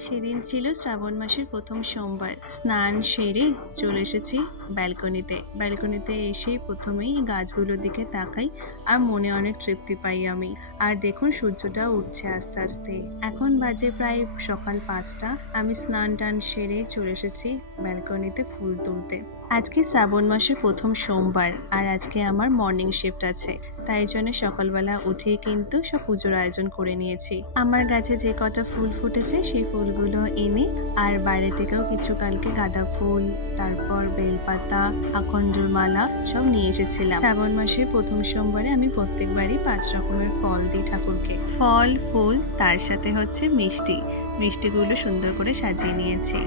সেদিন ছিল শ্রাবণ মাসের প্রথম সোমবার। স্নান সেরে চলে এসেছি ব্যালকনিতে। ব্যালকনিতে এসে প্রথমেই গাছগুলোর দিকে তাকাই আর মনে অনেক তৃপ্তি পাই আমি। আর দেখুন, সূর্যটা উঠছে আস্তে আস্তে। এখন বাজে প্রায় সকাল পাঁচটা। আমি স্নান টান সেরে চলে এসেছি ব্যালকনিতে ফুল তুলতে। আজকে শ্রাবণ মাসের প্রথম সোমবার আর আজকে আমার মর্নিং শিফট আছে। তাই জন্য সকালবেলা উঠেই কিন্তু সব পুজোর আয়োজন করে নিয়েছি। আমার গাছে যে কটা ফুল ফুটেছে সেই ফুলগুলো এনে আর বাইরে থেকেও কিছু কালকে গাঁদা ফুল, তারপর বেলপাতা আকন্ডর মালা সব নিয়ে এসেছিলাম। শ্রাবণ মাসের প্রথম সোমবারে আমি প্রত্যেকবারই পাঁচ রকমের ফল দিই ঠাকুরকে। ফল, ফুল, তার সাথে হচ্ছে মিষ্টি। মিষ্টিগুলো সুন্দর করে সাজিয়ে নিয়েছি।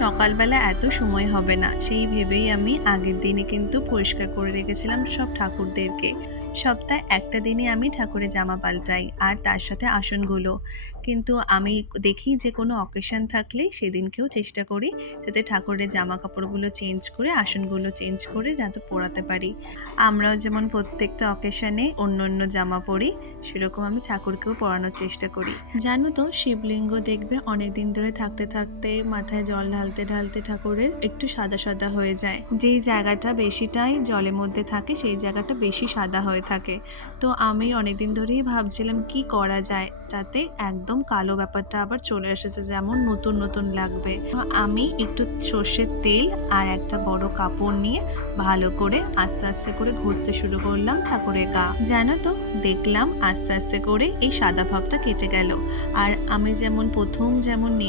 সকালবেলা এত সময় হবে না, সেই ভেবেই আমি আগের দিনে কিন্তু পরিষ্কার করে রেখেছিলাম সব ঠাকুরদেরকে। সপ্তাহে একটা দিনে আমি ঠাকুরের জামা পাল্টাই আর তার সাথে আসনগুলো। কিন্তু আমি দেখি যে কোনো অকেশন থাকলে সেদিনকেও চেষ্টা করি যাতে ঠাকুরের জামা কাপড়গুলো চেঞ্জ করে, আসনগুলো চেঞ্জ করে যাতে পরাতে পারি। আমরাও যেমন প্রত্যেকটা অকেশনে অন্য অন্য জামা পরি, সেরকম আমি ঠাকুরকেও পরানোর চেষ্টা করি। জানো তো, শিবলিঙ্গ দেখবে অনেক দিন ধরে থাকতে থাকতে মাথায় জল ঢালতে ঢালতে ঠাকুরের একটু সাদা সাদা হয়ে যায়। যেই জায়গাটা বেশিটাই জলের মধ্যে থাকে, সেই জায়গাটা বেশি সাদা হয়ে থাকে। তো আমি অনেক দিন ধরেই ভাবছিলাম, কি করা যায়? যাতে একদম কালো ব্যাপারটা আবার চলে এসেছে, যেমন নতুন নতুন লাগবে। আমি একটু সর্ষের তেল আর একটা বড় কাপড় নিয়ে ভালো করে আস্তে আস্তে করে ঘষতে শুরু করলাম ঠাকুরের গা। জানো তো দেখলাম আস্তে আস্তে করে এই সাদা ভাবটা কেটে গেল। আর আমি যেমন প্রথম যেমন নিয়ে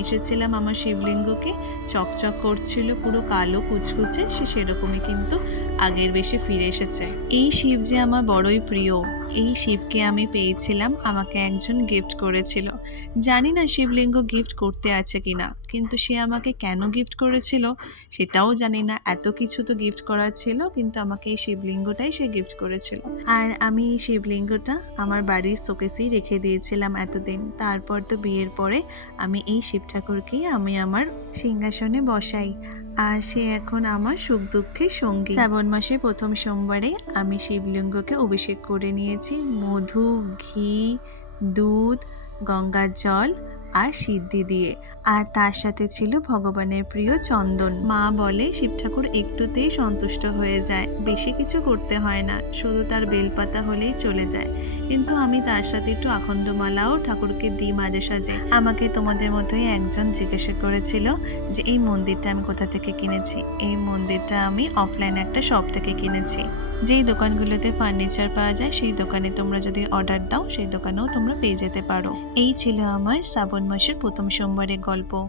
আমার শিবলিঙ্গকে, চকচক করছিল পুরো কালো কুচকুচে, সে সেরকমই কিন্তু আগের বেশি ফিরে এসেছে। এই শিব যে আমার বড়ই প্রিয়। এই শিবকে আমি পেয়েছিলাম, আমাকে একজন গিফট করেছিল। জানি না শিবলিঙ্গ গিফট করতে আছে কিনা, কিন্তু সে আমাকে কেন গিফট করেছিল সেটাও জানি না। এত কিছু তো গিফট করার ছিল, কিন্তু আমাকে এই শিবলিঙ্গটাই সে গিফট করেছিল। আর আমি এই শিবলিঙ্গটা আমার বাড়ির শোকেসেই রেখে দিয়েছিলাম এতদিন। তারপর তো বিয়ের পরে আমি এই শিব ঠাকুরকেই আমি আমার সিংহাসনে বসাই। আর সে এখন আমার সুখ দুঃখের সঙ্গী। শ্রাবণ মাসে প্রথম সোমবারে আমি শিবলিঙ্গকে অভিষেক করে নিয়েছি মধু, ঘি, দুধ গঙ্গার জল আর সিদ্ধি দিয়ে। আর তার সাথে ছিল ভগবানের প্রিয় চন্দন। মা বলে, শিব ঠাকুর একটুতেই সন্তুষ্ট হয়ে যায়। বেশি কিছু করতে হয় না। শুধু তার বেলপাতা হলেই চলে যায়। কিন্তু আমি তার সাথে একটু আখণ্ডমালাও ঠাকুরকে দিই মাঝে সাজে আমাকে তোমাদের মতোই একজন জিজ্ঞাসা করেছিল যে, এই মন্দিরটা আমি কোথা থেকে কিনেছি? এই মন্দিরটা আমি অফলাইন একটা শপ থেকে কিনেছি। যেই দোকানগুলোতে ফার্নিচার পাওয়া যায়, সেই দোকানে তোমরা যদি অর্ডার দাও, সেই দোকানেও তোমরা পেয়ে যেতে পারো। এই ছিল আমার শ্রাবণ মাসের প্রথম সোমবারের গল্প।